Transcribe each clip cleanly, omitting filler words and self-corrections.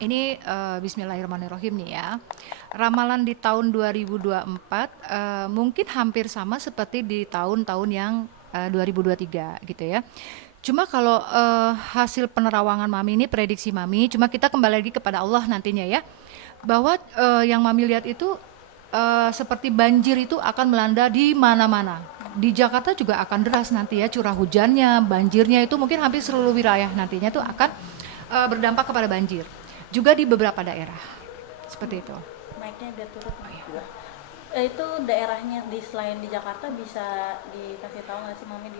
Ini Bismillahirrahmanirrahim nih ya. Ramalan di tahun 2024 mungkin hampir sama seperti di tahun-tahun yang 2023 gitu ya. Cuma kalau hasil penerawangan Mami ini prediksi Mami, cuma kita kembali lagi kepada Allah nantinya ya. Bahwa yang Mami lihat itu seperti banjir itu akan melanda di mana-mana. Di Jakarta juga akan deras nanti ya curah hujannya, banjirnya itu mungkin hampir seluruh wilayah nantinya itu akan berdampak kepada banjir. Juga di beberapa daerah. Seperti itu. Naiknya udah turut nih. Itu daerahnya di selain di Jakarta bisa dikasih tahu nggak sih Mami di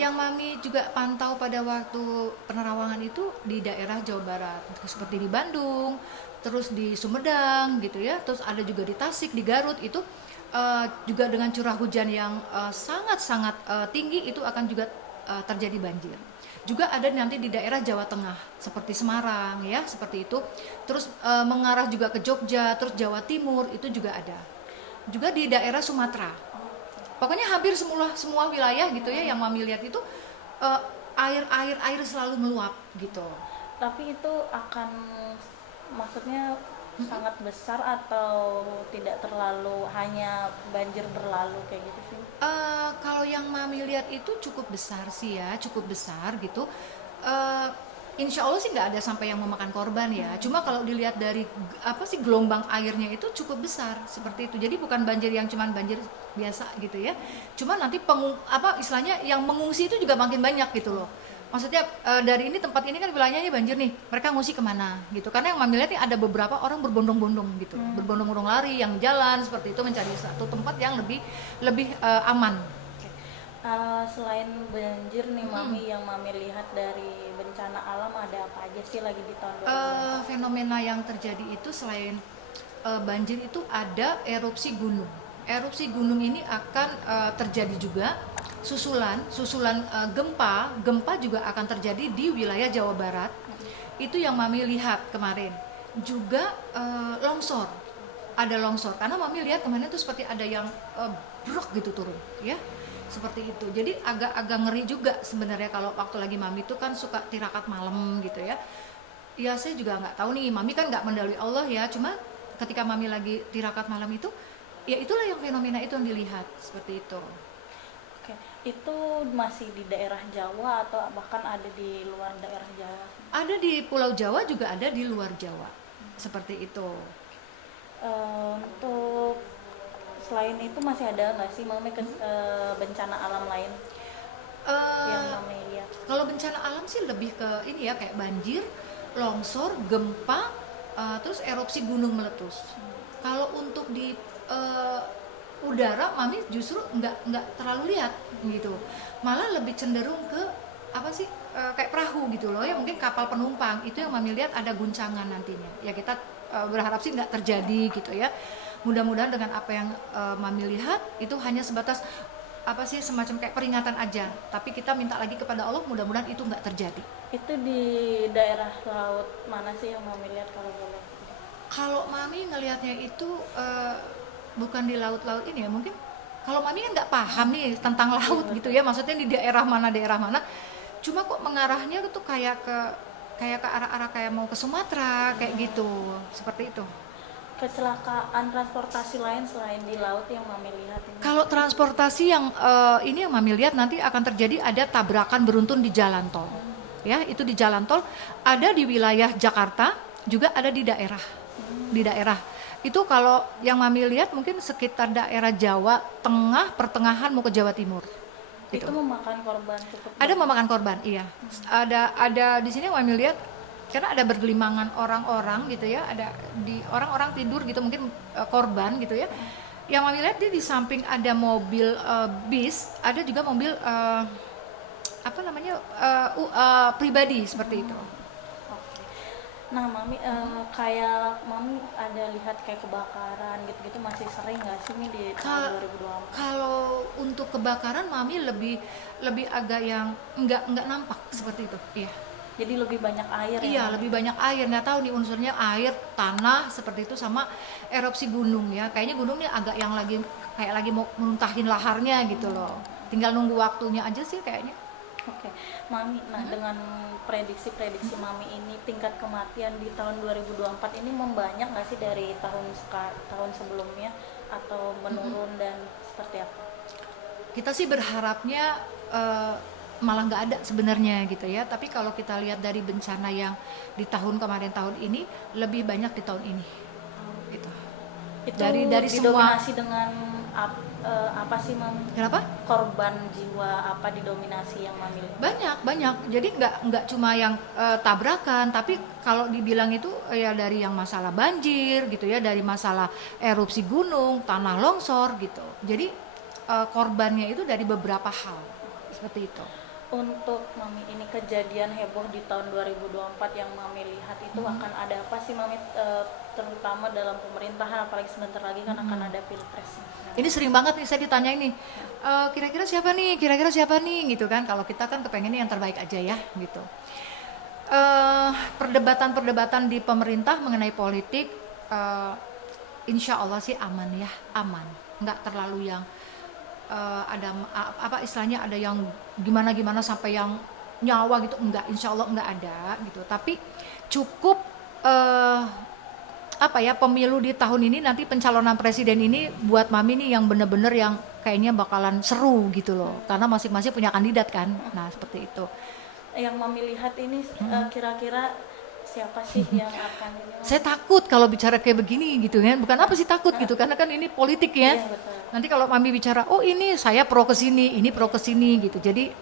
Yang Mami juga pantau pada waktu penerawangan itu di daerah Jawa Barat, seperti di Bandung, terus di Sumedang gitu ya, terus ada juga di Tasik, di Garut itu juga dengan curah hujan yang sangat-sangat tinggi itu akan juga terjadi banjir. Juga ada nanti di daerah Jawa Tengah seperti Semarang ya, seperti itu. Terus mengarah juga ke Jogja, terus Jawa Timur itu juga ada. Juga di daerah Sumatera. Pokoknya hampir semua wilayah gitu ya yang Mami lihat itu eh, air selalu meluap gitu. tapi itu akan maksudnya sangat besar atau tidak terlalu hanya banjir berlalu kayak gitu sih? Kalau yang Mami lihat itu cukup besar sih ya, cukup besar gitu. Eh, Insya Allah sih nggak ada sampai yang memakan korban ya. Cuma kalau dilihat dari apa sih gelombang airnya itu cukup besar seperti itu. Jadi bukan banjir yang cuman banjir biasa gitu ya. Cuma nanti apa istilahnya yang mengungsi itu juga makin banyak gitu loh. Maksudnya dari ini tempat ini kan wilayahnya banjir nih, mereka ngungsi kemana gitu. Karena yang Mami lihat nih ada beberapa orang berbondong-bondong gitu, berbondong-bondong lari yang jalan seperti itu mencari satu tempat yang lebih lebih aman. Selain banjir nih Mami, yang Mami lihat dari bencana alam ada apa aja sih lagi di tahun 2024? Fenomena yang terjadi itu selain banjir itu ada erupsi gunung. Erupsi gunung ini akan terjadi juga susulan gempa juga akan terjadi di wilayah Jawa Barat. Itu yang Mami lihat kemarin. Juga longsor. Ada longsor karena Mami lihat kemarin itu seperti ada yang brok gitu turun, ya. Seperti itu. Jadi agak-agak ngeri juga sebenarnya kalau waktu lagi Mami itu kan suka tirakat malam gitu ya. Ya saya juga nggak tahu nih, Mami kan nggak mendalui Allah ya, cuma ketika Mami lagi tirakat malam itu, ya itulah yang fenomena itu yang dilihat seperti itu. Oke, itu masih di daerah Jawa atau bahkan ada di luar daerah Jawa? Ada di Pulau Jawa juga ada di luar Jawa, seperti itu. Untuk selain itu masih ada nggak sih Mami bencana alam lain yang Eh, Mami lihat? Kalau bencana alam sih lebih ke ini ya kayak banjir, longsor, gempa, terus erupsi gunung meletus. Kalau untuk di eh, udara, Mami justru nggak terlalu lihat gitu. Malah lebih cenderung ke apa sih kayak perahu gitu loh ya, mungkin kapal penumpang itu yang Mami lihat ada guncangan nantinya. Ya kita berharap sih nggak terjadi gitu ya. Mudah-mudahan dengan apa yang Mami lihat itu hanya sebatas apa sih semacam kayak peringatan aja, tapi kita minta lagi kepada Allah mudah-mudahan itu nggak terjadi. Itu di daerah laut mana sih yang Mami lihat kalau boleh? Kalau Mami ngelihatnya itu bukan di laut-laut ini ya, mungkin kalau Mami kan nggak paham nih tentang laut gitu ya, maksudnya di daerah mana, cuma kok mengarahnya tuh kayak ke arah-arah kayak mau ke Sumatera kayak gitu, seperti itu. Kecelakaan transportasi lain selain di laut yang Mami lihat ini? Kalau transportasi yang ini yang Mami lihat nanti akan terjadi ada tabrakan beruntun di jalan tol. Ya, itu di jalan tol ada di wilayah Jakarta, juga ada di daerah. Di daerah. Itu kalau yang Mami lihat mungkin sekitar daerah Jawa Tengah, pertengahan mau ke Jawa Timur. Gitu. Itu memakan korban cukup Ada banyak. memakan korban, iya. Ada di sini Mami lihat karena ada bergelimangan orang-orang gitu ya, ada di orang-orang tidur gitu mungkin korban gitu ya. Yang Mami lihat dia di samping ada mobil bis, ada juga mobil apa namanya pribadi seperti itu. Oke. Nah, Mami kayak Mami ada lihat kayak kebakaran gitu-gitu masih sering nggak sih Mi di tahun Ka- 2024? Kalau untuk kebakaran Mami lebih lebih agak yang nggak nampak seperti itu. Iya. Jadi lebih banyak air ya Iya, Mami? lebih banyak air. Nggak tahu nih unsurnya air, tanah seperti itu sama erupsi gunung ya. Kayaknya gunung nih agak yang lagi kayak lagi mau muntahin laharnya gitu loh. Tinggal nunggu waktunya aja sih kayaknya. Oke, Mami. Nah, dengan prediksi-prediksi Mami ini tingkat kematian di tahun 2024 ini membanyak nggak sih dari tahun sebelumnya atau menurun dan seperti apa? Kita sih berharapnya eh, malah nggak ada sebenarnya gitu ya. Tapi kalau kita lihat dari bencana yang di tahun tahun ini lebih banyak di tahun ini gitu. Itu Dari semua. didominasi dengan apa sih Mami? Kenapa? Korban jiwa apa didominasi yang Mami lihat? Banyak. Jadi nggak cuma yang tabrakan, tapi kalau dibilang itu ya dari yang masalah banjir gitu ya, dari masalah erupsi gunung, tanah longsor gitu. Jadi korbannya itu dari beberapa hal seperti itu. Untuk Mami ini kejadian heboh di tahun 2024 yang Mami lihat itu akan ada apa sih Mami, terutama dalam pemerintahan, apalagi sebentar lagi kan akan ada pilpres. Ini sering banget nih saya ditanya ini, kira-kira siapa nih, gitu kan. Kalau kita kan kepengennya yang terbaik aja ya gitu. Perdebatan-perdebatan di pemerintah mengenai politik, insya Allah sih aman ya, aman. Nggak terlalu yang ada apa istilahnya, ada yang gimana sampai yang nyawa gitu, enggak, insya Allah enggak ada gitu. Tapi cukup apa ya, pemilu di tahun ini nanti pencalonan presiden ini buat Mami nih yang bener-bener yang kayaknya bakalan seru gitu loh, karena masing-masing punya kandidat kan. Nah seperti itu. Yang Mami lihat ini kira-kira siapa sih yang akan ini? Saya takut kalau bicara kayak begini gitu kan, bukan apa sih takut gitu, karena kan ini politik ya. Iya, betul. Nanti kalau Mami bicara, oh ini saya pro ke sini, ini pro ke sini gitu. Jadi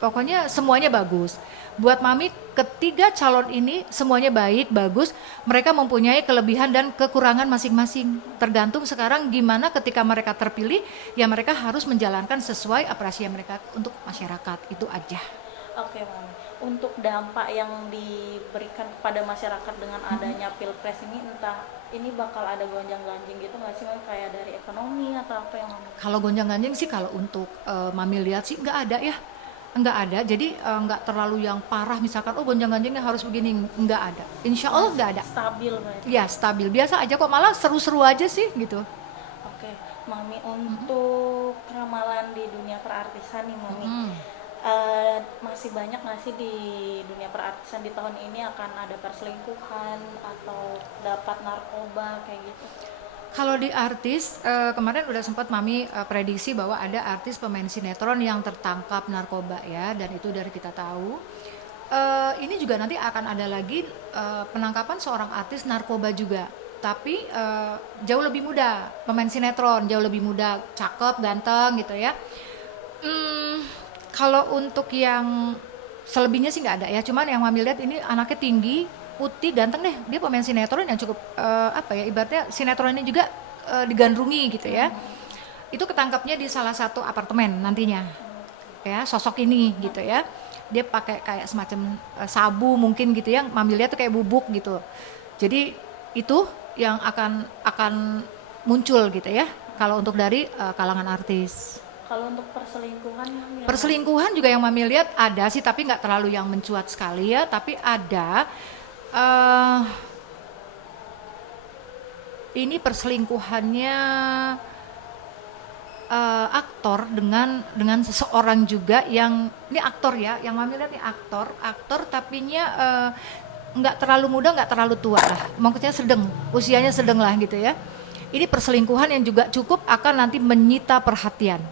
pokoknya semuanya bagus. Buat Mami, ketiga calon ini semuanya baik, bagus. Mereka mempunyai kelebihan dan kekurangan masing-masing. Tergantung sekarang gimana ketika mereka terpilih, ya mereka harus menjalankan sesuai apresiasi mereka untuk masyarakat. Itu aja. Oke, Mami. Untuk dampak yang diberikan kepada masyarakat dengan adanya pilpres ini, entah ini bakal ada gonjang-ganjing gitu nggak sih, Mami? Kayak dari ekonomi atau apa yang Mami? Kalau gonjang-ganjing sih, kalau untuk Mami lihat sih nggak ada ya. Nggak ada, jadi nggak terlalu yang parah misalkan, oh gonjang-ganjingnya harus begini, nggak ada. Insya Allah nggak ada. Stabil berarti. Ya stabil, biasa aja kok, malah seru-seru aja sih gitu. Oke, Mami, untuk ramalan di dunia perartisan nih, Mami. Masih banyak nggak sih di dunia perartisan di tahun ini akan ada perselingkuhan atau dapat narkoba kayak gitu? Kalau di artis, kemarin udah sempat Mami prediksi bahwa ada artis pemain sinetron yang tertangkap narkoba ya, dan itu dari kita tahu. Ini juga nanti akan ada lagi penangkapan seorang artis narkoba juga, tapi jauh lebih muda, pemain sinetron jauh lebih muda, cakep, ganteng gitu ya. Kalau untuk yang selebihnya sih nggak ada ya, cuman yang Mami lihat ini anaknya tinggi, putih, ganteng deh. Dia pemain sinetron yang cukup apa ya, ibaratnya sinetron ini juga digandrungi gitu ya. Itu ketangkapnya di salah satu apartemen nantinya, ya sosok ini gitu ya. Dia pakai kayak semacam sabu mungkin gitu ya, Mami lihat tuh kayak bubuk gitu. Jadi itu yang akan muncul gitu ya, kalau untuk dari kalangan artis. Kalau untuk perselingkuhan, Mami, Perselingkuhan juga yang Mami lihat ada sih, tapi nggak terlalu yang mencuat sekali ya, tapi ada. Ini perselingkuhannya aktor dengan seseorang juga, yang ini aktor ya, yang Mami lihat nih aktor tapinya nggak terlalu muda, nggak terlalu tua lah, maksudnya sedang, usianya sedang lah gitu ya. Ini perselingkuhan yang juga cukup akan nanti menyita perhatian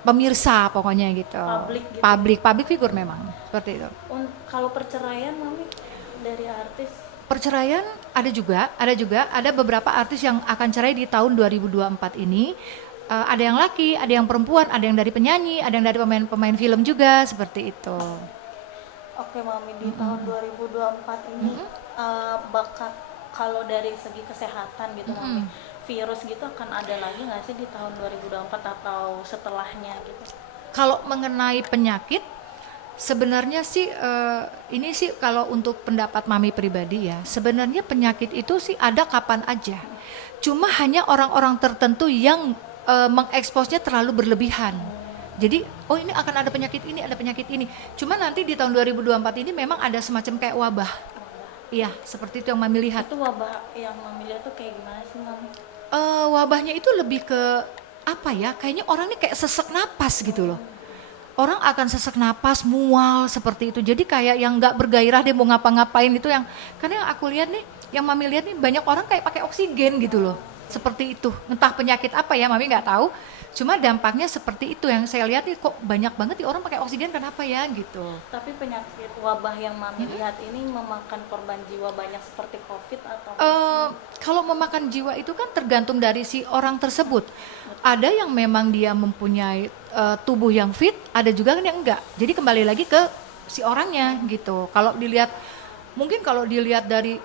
pemirsa pokoknya gitu. Public figure memang seperti itu. Kalau perceraian, Mami, dari artis? Perceraian ada beberapa artis yang akan cerai di tahun 2024 ini. Ada yang laki, ada yang perempuan, ada yang dari penyanyi, ada yang dari pemain film juga, seperti itu. Oke, Mami, di tahun 2024 ini bakal, kalau dari segi kesehatan gitu, Mami, virus gitu akan ada lagi nggak sih di tahun 2024 atau setelahnya gitu? Kalau mengenai penyakit, sebenarnya sih ini sih kalau untuk pendapat Mami pribadi ya, sebenarnya penyakit itu sih ada kapan aja. Cuma hanya orang-orang tertentu yang mengeksposnya terlalu berlebihan. Jadi, oh ini akan ada penyakit ini. Cuma nanti di tahun 2024 ini memang ada semacam kayak wabah. Iya, seperti itu yang Mami lihat. Itu wabah yang Mami lihat tuh kayak gimana sih, Mami? Wabahnya itu lebih ke apa ya? Kayaknya orang ini kayak sesek napas gitu loh. orang akan sesak napas, mual seperti itu. Jadi kayak yang nggak bergairah dia mau ngapa-ngapain itu yang, karena yang aku lihat nih, yang Mami lihat nih banyak orang kayak pakai oksigen gitu loh. Seperti itu. Entah penyakit apa ya, Mami nggak tahu. Cuma dampaknya seperti itu yang saya lihat nih, kok banyak banget nih orang pakai oksigen, kenapa ya gitu. Tapi penyakit wabah yang Mami lihat ini memakan korban jiwa banyak seperti COVID atau Kalau memakan jiwa itu kan tergantung dari si orang tersebut. Ada yang memang dia mempunyai tubuh yang fit, ada juga kan yang enggak. Jadi kembali lagi ke si orangnya gitu. Kalau dilihat, mungkin kalau dilihat dari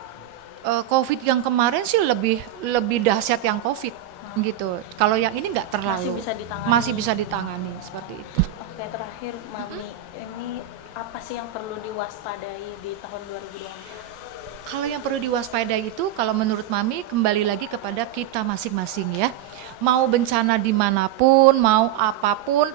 COVID yang kemarin sih lebih lebih dahsyat yang COVID gitu. Kalau yang ini enggak terlalu. masih bisa ditangani? Masih bisa ditangani seperti itu. Oke, terakhir Mami, ini apa sih yang perlu diwaspadai di tahun 2024? Kalau yang perlu diwaspadai itu, kalau menurut Mami kembali lagi kepada kita masing-masing ya. Mau bencana dimanapun, mau apapun,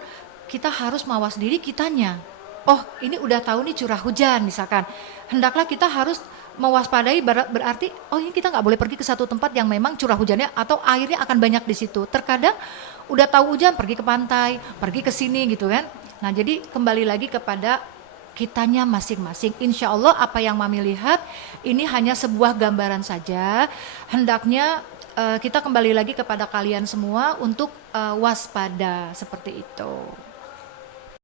kita harus mawas diri kitanya. Oh, ini udah tahu nih curah hujan misalkan. Hendaklah kita harus mewaspadai, berarti oh ini kita nggak boleh pergi ke satu tempat yang memang curah hujannya atau airnya akan banyak di situ. Terkadang udah tahu hujan pergi ke pantai, pergi ke sini gitu kan. Nah, jadi kembali lagi kepada kitanya masing-masing. Insya Allah apa yang Mami lihat ini hanya sebuah gambaran saja. Hendaknya kita kembali lagi kepada kalian semua untuk waspada seperti itu.